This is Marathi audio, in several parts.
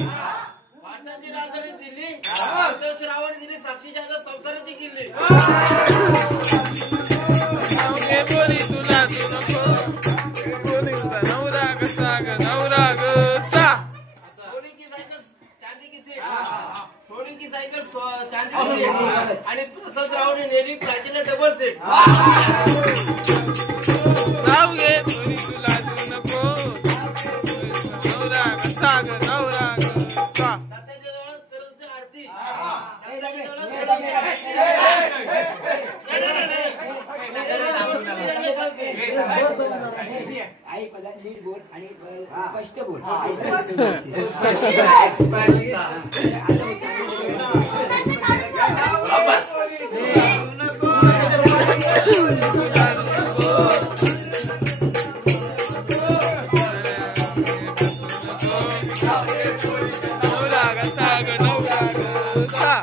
भारताची राजधानी दिल्ली, श्रावणी दिली, साक्षी जागा संसाराची किल्ली. बोली तुला तू नको बोली नवरा कसा ग नवरा ग सा सोनी की सायकल चांदी की सीट, सोनी की सायकल चांदी की सीट आणि प्रसाद रावने नेली प्राचीला डबल सीट. जाऊ गे बोली तुला तू नको नवरा कसा ग नवरा ग सा तात्याच्या जवळ करत आरती, तात्याच्या जवळ आई पदार्थ नीट बोल आणि स्पष्ट बोल. नवरा कसा ग नवरा ग सा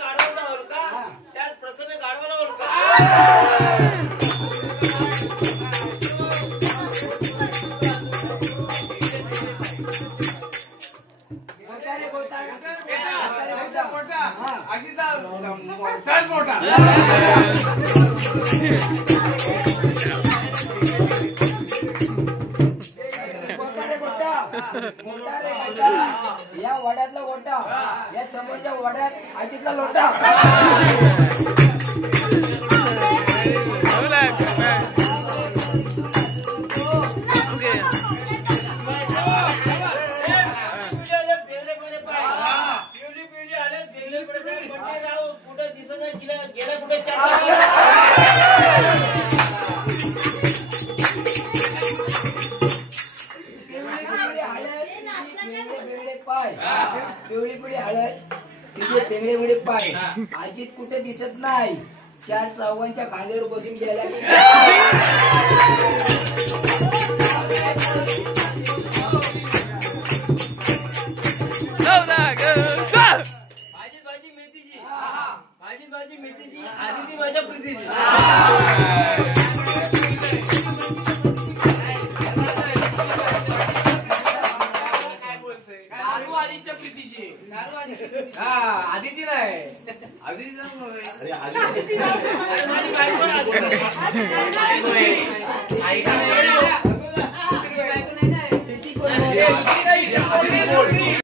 गाडवला होलका, त्यात प्रसन्न गाडवला होलका. या वड्यातला गोटा, या समोरच्या वड्यात आजीतला लोटा. कुठे दिसत गेला कुठे पिवळी पिवळी हळद तिचे पेंगडे मुळे पाय. आजीत कुठे दिसत नाही, चार चौघांच्या खांद्यावर बसून गेला की भाजी मेथीची, भाजी मेथीची, आधी ती माझ्या प्रीतीची. आधीच्या प्रीतीची आदिती नाही